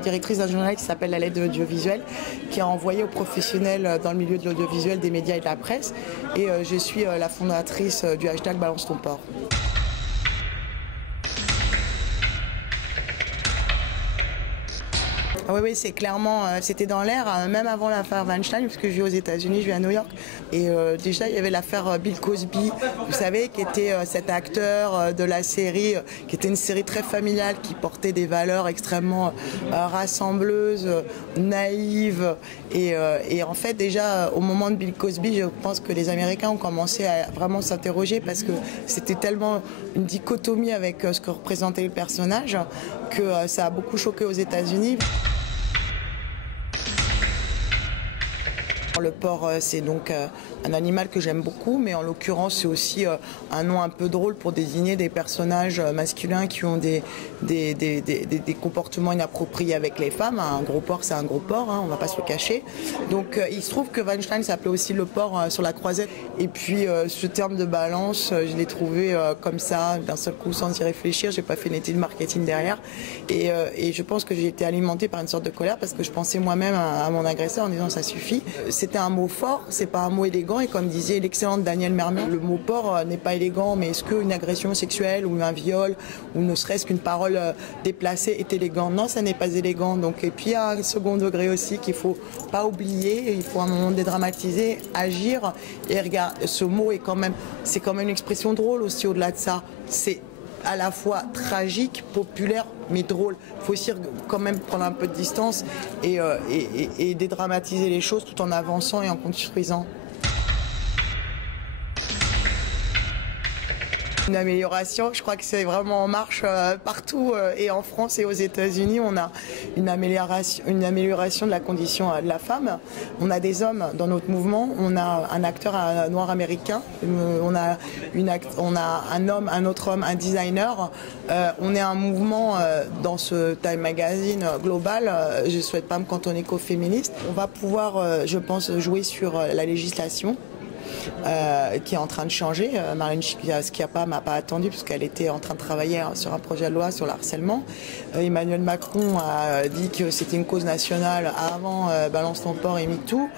directrice d'un journal qui s'appelle La Lettre de l'audiovisuel, qui est envoyé aux professionnels dans le milieu de l'audiovisuel, des médias et de la presse. Et je suis la fondatrice du hashtag Balance ton porc. Oui, c'est clairement, c'était dans l'air, même avant l'affaire Weinstein, puisque je vis aux États-Unis, je vis à New York. Et déjà, il y avait l'affaire Bill Cosby, vous savez, qui était cet acteur de la série, qui était une série très familiale, qui portait des valeurs extrêmement rassembleuses, naïves. Et en fait, déjà, au moment de Bill Cosby, je pense que les Américains ont commencé à vraiment s'interroger, parce que c'était tellement une dichotomie avec ce que représentait le personnage, que ça a beaucoup choqué aux États-Unis. Le porc, c'est donc un animal que j'aime beaucoup, mais en l'occurrence, c'est aussi un nom un peu drôle pour désigner des personnages masculins qui ont des comportements inappropriés avec les femmes. Un gros porc, c'est un gros porc, hein, on ne va pas se le cacher. Donc il se trouve que Weinstein s'appelait aussi le porc sur la croisette. Et puis ce terme de balance, je l'ai trouvé comme ça, d'un seul coup, sans y réfléchir. J'ai pas fait une étude marketing derrière. Et je pense que j'ai été alimentée par une sorte de colère, parce que je pensais moi-même à mon agresseur en disant ça suffit. C'était un mot fort, c'est pas un mot élégant, et comme disait l'excellente Danielle Mermion, le mot porc n'est pas élégant, mais est-ce qu'une agression sexuelle ou un viol ou ne serait-ce qu'une parole déplacée est élégant? Non, ça n'est pas élégant. Donc, et puis il y a un second degré aussi qu'il faut pas oublier, il faut à un moment dédramatiser, agir. Et regarde, ce mot est c'est quand même une expression drôle aussi au-delà de ça. C'est à la fois tragique, populaire, mais drôle. Il faut aussi quand même prendre un peu de distance et dédramatiser les choses tout en avançant et en construisant. Une amélioration, je crois que c'est vraiment en marche partout et en France et aux États-Unis. On a une amélioration de la condition de la femme. On a des hommes dans notre mouvement. On a un acteur noir américain. On a un homme, un autre homme, un designer. On est un mouvement dans ce Time Magazine global. Je ne souhaite pas me cantonner qu'aux féministes. On va pouvoir, je pense, jouer sur la législation. Qui est en train de changer. Marlène Schiappa m'a pas attendu parce qu'elle était en train de travailler sur un projet de loi sur le harcèlement. Emmanuel Macron a dit que c'était une cause nationale avant Balance ton porc et MeToo.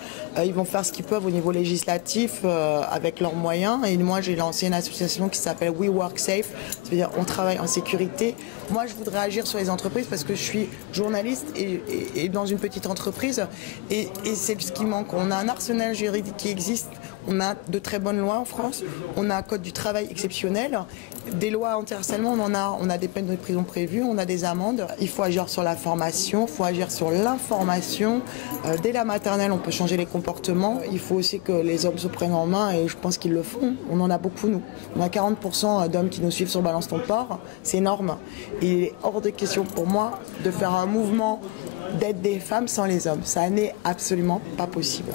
Ils vont faire ce qu'ils peuvent au niveau législatif avec leurs moyens. Et moi, j'ai lancé une association qui s'appelle We Work Safe. C'est-à-dire on travaille en sécurité. Moi, je voudrais agir sur les entreprises parce que je suis journaliste et dans une petite entreprise. Et c'est ce qui manque. On a un arsenal juridique qui existe. On a de très bonnes lois en France, on a un code du travail exceptionnel, des lois anti-harcèlement, on a des peines de prison prévues, on a des amendes. Il faut agir sur la formation, il faut agir sur l'information. Dès la maternelle, on peut changer les comportements. Il faut aussi que les hommes se prennent en main et je pense qu'ils le font. On en a beaucoup, nous. On a 40% d'hommes qui nous suivent sur Balance ton porc, c'est énorme. Et il est hors de question pour moi de faire un mouvement d'aide des femmes sans les hommes. Ça n'est absolument pas possible.